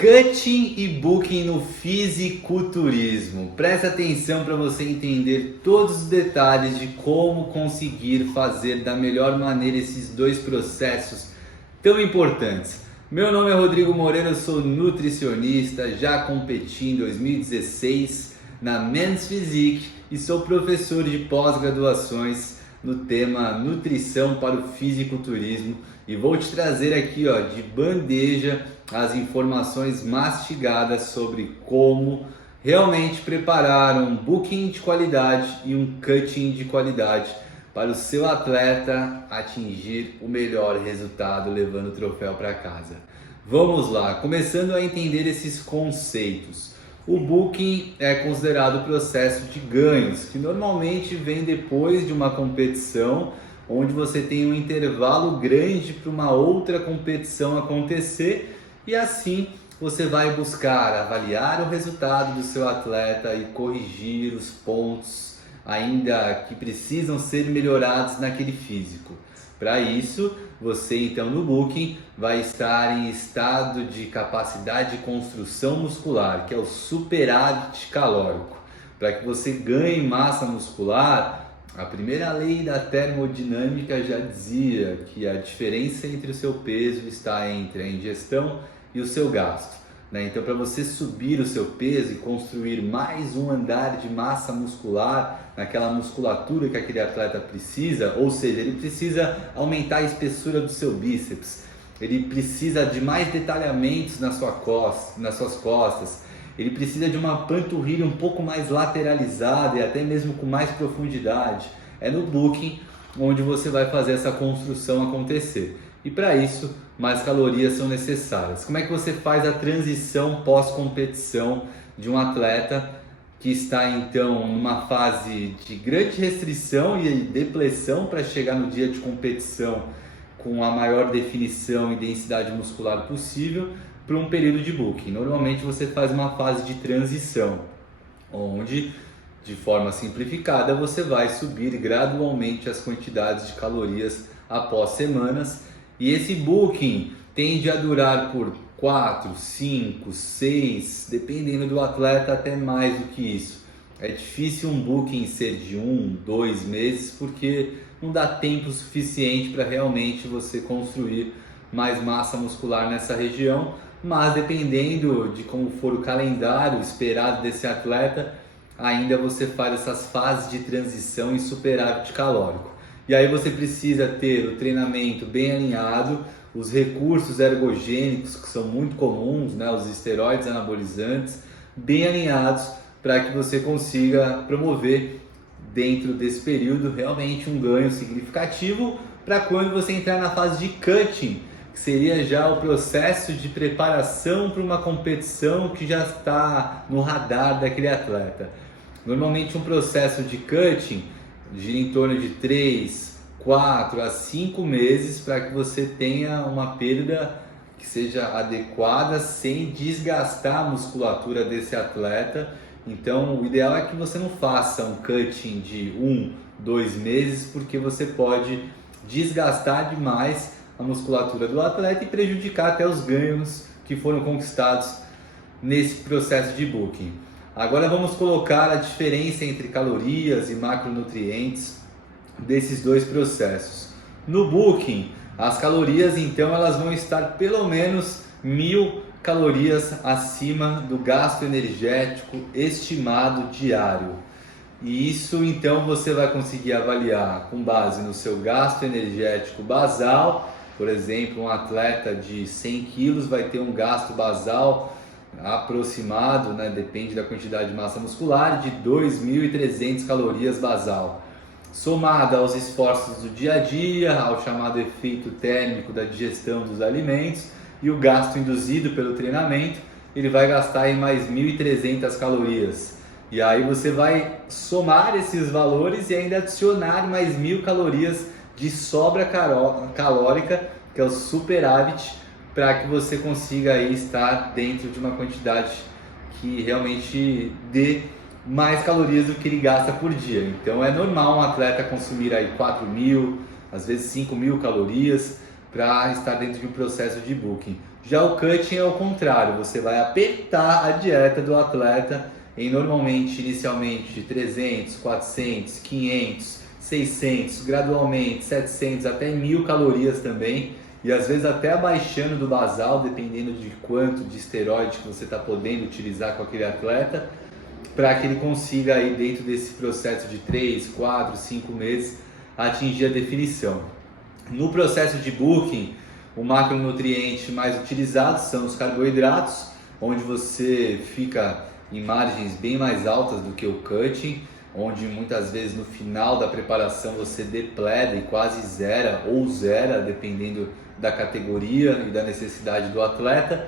Cutting e booking no fisiculturismo. Preste atenção para você entender todos os detalhes de como conseguir fazer da melhor maneira esses dois processos tão importantes. Meu nome é Rodrigo Moreira, eu sou nutricionista, já competi em 2016 na Men's Physique e sou professor de pós-graduações no tema nutrição para o fisiculturismo e vou te trazer aqui de bandeja as informações mastigadas sobre como realmente preparar um booking de qualidade e um cutting de qualidade para o seu atleta atingir o melhor resultado levando o troféu para casa. Vamos lá, começando a entender esses conceitos. O booking é considerado o processo de ganhos, que normalmente vem depois de uma competição, onde você tem um intervalo grande para uma outra competição acontecer e assim você vai buscar avaliar o resultado do seu atleta e corrigir os pontos ainda que precisam ser melhorados naquele físico. Para isso, você então no booking vai estar em estado de capacidade de construção muscular, que é o superávit calórico. Para que você ganhe massa muscular, a primeira lei da termodinâmica já dizia que a diferença entre o seu peso está entre a ingestão e o seu gasto. Então, para você subir o seu peso e construir mais um andar de massa muscular, naquela musculatura que aquele atleta precisa, ou seja, ele precisa aumentar a espessura do seu bíceps, ele precisa de mais detalhamentos nas suas costas, ele precisa de uma panturrilha um pouco mais lateralizada e até mesmo com mais profundidade. É no booking onde você vai fazer essa construção acontecer. E para isso, mais calorias são necessárias. Como é que você faz a transição pós-competição de um atleta que está então numa fase de grande restrição e depleção para chegar no dia de competição com a maior definição e densidade muscular possível para um período de booking? Normalmente você faz uma fase de transição, onde de forma simplificada você vai subir gradualmente as quantidades de calorias após semanas. E esse booking tende a durar por 4, 5, 6, dependendo do atleta, até mais do que isso. É difícil um booking ser de 1, 2 meses, porque não dá tempo suficiente para realmente você construir mais massa muscular nessa região, mas dependendo de como for o calendário esperado desse atleta, ainda você faz essas fases de transição e superávit calórico. E aí você precisa ter o treinamento bem alinhado, os recursos ergogênicos que são muito comuns, os esteroides anabolizantes, bem alinhados para que você consiga promover dentro desse período realmente um ganho significativo para quando você entrar na fase de cutting, que seria já o processo de preparação para uma competição que já está no radar daquele atleta. Normalmente um processo de cutting gira em torno de 3, 4 a 5 meses para que você tenha uma perda que seja adequada sem desgastar a musculatura desse atleta. Então o ideal é que você não faça um cutting de 1, 2 meses, porque você pode desgastar demais a musculatura do atleta e prejudicar até os ganhos que foram conquistados nesse processo de booking. Agora vamos colocar a diferença entre calorias e macronutrientes desses dois processos. No booking, as calorias então elas vão estar pelo menos 1.000 calorias acima do gasto energético estimado diário. E isso então você vai conseguir avaliar com base no seu gasto energético basal. Por exemplo, um atleta de 100 quilos vai ter um gasto basal aproximado, depende da quantidade de massa muscular, de 2.300 calorias basal. Somada aos esforços do dia a dia, ao chamado efeito térmico da digestão dos alimentos e o gasto induzido pelo treinamento, ele vai gastar aí mais 1.300 calorias. E aí você vai somar esses valores e ainda adicionar mais 1.000 calorias de sobra calórica, que é o superávit, para que você consiga aí estar dentro de uma quantidade que realmente dê mais calorias do que ele gasta por dia. Então é normal um atleta consumir aí 4.000, às vezes 5.000 calorias para estar dentro de um processo de booking. Já o cutting é o contrário, você vai apertar a dieta do atleta em normalmente, inicialmente, 300, 400, 500, 600, gradualmente 700 até 1000 calorias também, e às vezes até abaixando do basal, dependendo de quanto de esteroide que você está podendo utilizar com aquele atleta, para que ele consiga aí dentro desse processo de 3, 4, 5 meses atingir a definição. No processo de bulking, o macronutriente mais utilizado são os carboidratos, onde você fica em margens bem mais altas do que o cutting, onde muitas vezes no final da preparação você depleta e quase zera ou zera, dependendo da categoria e da necessidade do atleta.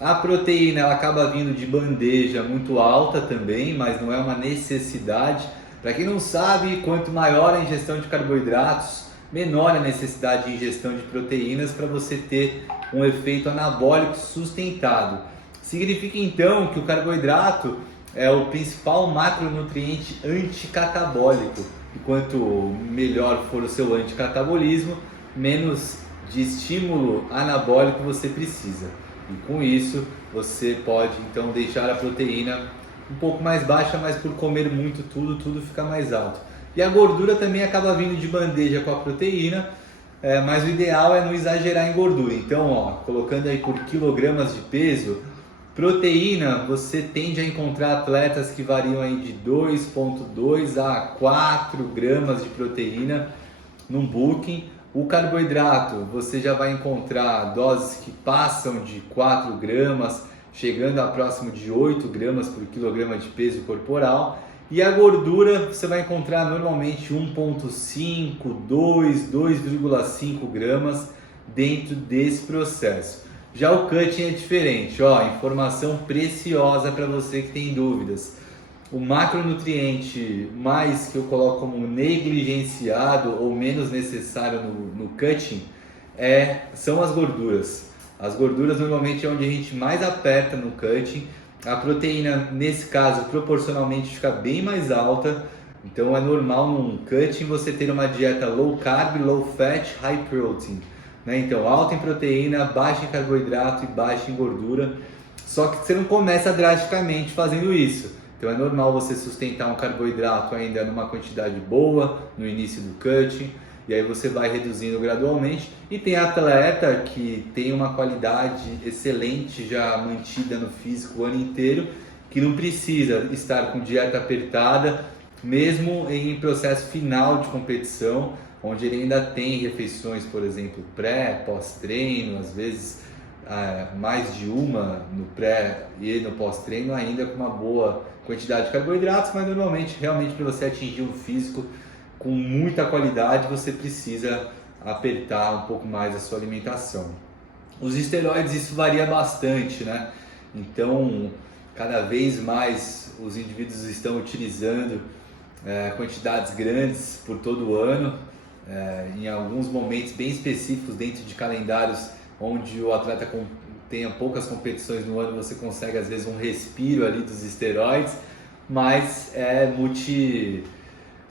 A proteína ela acaba vindo de bandeja muito alta também, mas não é uma necessidade. Para quem não sabe, quanto maior a ingestão de carboidratos, menor a necessidade de ingestão de proteínas para você ter um efeito anabólico sustentado. Significa então que o carboidrato é o principal macronutriente anticatabólico. E quanto melhor for o seu anticatabolismo, menos de estímulo anabólico você precisa. E com isso você pode então deixar a proteína um pouco mais baixa, mas por comer muito tudo fica mais alto. E a gordura também acaba vindo de bandeja com a proteína, mas o ideal é não exagerar em gordura. Então, ó, colocando aí por quilogramas de peso, proteína você tende a encontrar atletas que variam aí de 2,2 a 4 gramas de proteína num bulking. O carboidrato, você já vai encontrar doses que passam de 4 gramas, chegando a próximo de 8 gramas por quilograma de peso corporal. E a gordura, você vai encontrar normalmente 1,5, 2,5 gramas dentro desse processo. Já o cutting é diferente, ó, informação preciosa para você que tem dúvidas. O macronutriente mais que eu coloco como negligenciado ou menos necessário no cutting são as gorduras. As gorduras normalmente é onde a gente mais aperta no cutting. A proteína, nesse caso, proporcionalmente fica bem mais alta. Então é normal num cutting você ter uma dieta low carb, low fat, high protein, né? Então alta em proteína, baixa em carboidrato e baixa em gordura. Só que você não começa drasticamente fazendo isso. Então é normal você sustentar um carboidrato ainda numa quantidade boa no início do cutting, e aí você vai reduzindo gradualmente. E tem atleta que tem uma qualidade excelente já mantida no físico o ano inteiro, que não precisa estar com dieta apertada, mesmo em processo final de competição, onde ele ainda tem refeições, por exemplo, pré, pós-treino, às vezes mais de uma no pré e no pós-treino, ainda com uma boa quantidade de carboidratos, mas normalmente, realmente, para você atingir um físico com muita qualidade, você precisa apertar um pouco mais a sua alimentação. Os esteroides, isso varia bastante, né? Então, cada vez mais os indivíduos estão utilizando quantidades grandes por todo o ano, em alguns momentos bem específicos dentro de calendários onde o atleta tenha poucas competições no ano, você consegue às vezes um respiro ali dos esteroides, mas é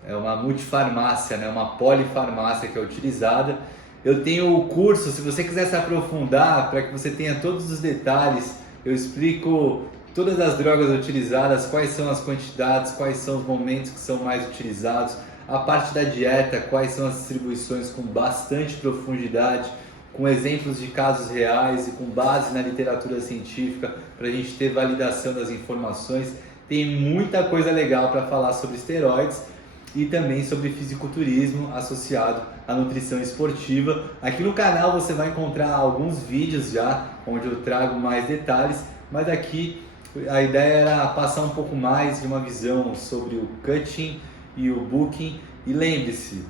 uma multifarmácia, né? Uma polifarmácia que é utilizada. Eu tenho o curso, se você quiser se aprofundar, para que você tenha todos os detalhes, eu explico todas as drogas utilizadas, quais são as quantidades, quais são os momentos que são mais utilizados, a parte da dieta, quais são as distribuições com bastante profundidade, com exemplos de casos reais e com base na literatura científica, para a gente ter validação das informações. Tem muita coisa legal para falar sobre esteroides e também sobre fisiculturismo associado à nutrição esportiva. Aqui no canal você vai encontrar alguns vídeos já onde eu trago mais detalhes, mas aqui a ideia era passar um pouco mais de uma visão sobre o cutting e o bulking. E lembre-se,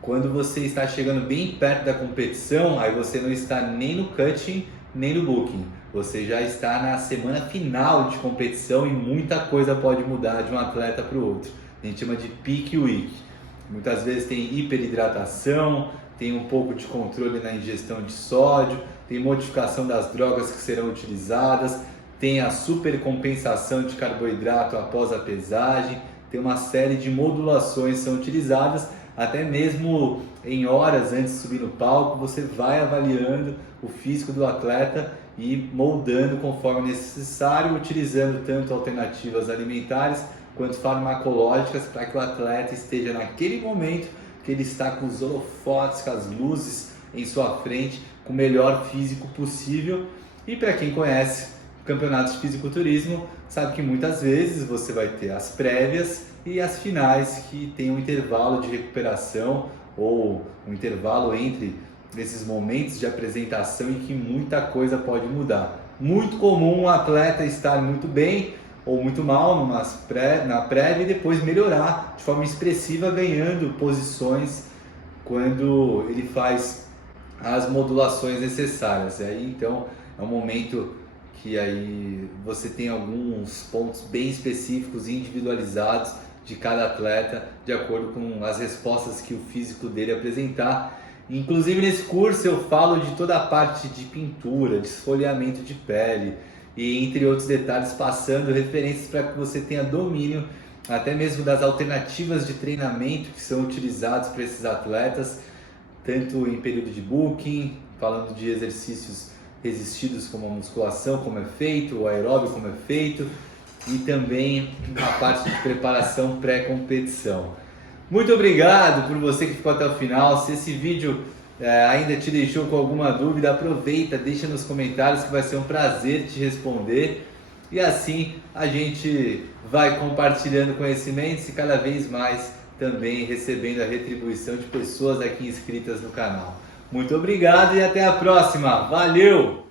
quando você está chegando bem perto da competição, aí você não está nem no cutting, nem no bulking. Você já está na semana final de competição e muita coisa pode mudar de um atleta para o outro. A gente chama de peak week. Muitas vezes tem hiperidratação, tem um pouco de controle na ingestão de sódio, tem modificação das drogas que serão utilizadas, tem a supercompensação de carboidrato após a pesagem, tem uma série de modulações que são utilizadas. Até mesmo em horas antes de subir no palco, você vai avaliando o físico do atleta e moldando conforme necessário, utilizando tanto alternativas alimentares quanto farmacológicas para que o atleta esteja naquele momento que ele está com os holofotes, com as luzes em sua frente, com o melhor físico possível. E para quem conhece campeonatos de fisiculturismo, sabe que muitas vezes você vai ter as prévias e as finais que tem um intervalo de recuperação ou um intervalo entre esses momentos de apresentação em que muita coisa pode mudar. Muito comum um atleta estar muito bem ou muito mal na prévia e depois melhorar de forma expressiva, ganhando posições quando ele faz as modulações necessárias. E aí então é um momento que aí você tem alguns pontos bem específicos, individualizados de cada atleta, de acordo com as respostas que o físico dele apresentar. Inclusive nesse curso eu falo de toda a parte de pintura, de esfoliamento de pele e entre outros detalhes, passando referências para que você tenha domínio até mesmo das alternativas de treinamento que são utilizados para esses atletas, tanto em período de booking, falando de exercícios resistidos como a musculação, como é feito, o aeróbio, como é feito, e também a parte de preparação pré-competição. Muito obrigado por você que ficou até o final. Se esse vídeo ainda te deixou com alguma dúvida, aproveita, deixa nos comentários que vai ser um prazer te responder. E assim a gente vai compartilhando conhecimentos e cada vez mais também recebendo a retribuição de pessoas aqui inscritas no canal. Muito obrigado e até a próxima. Valeu!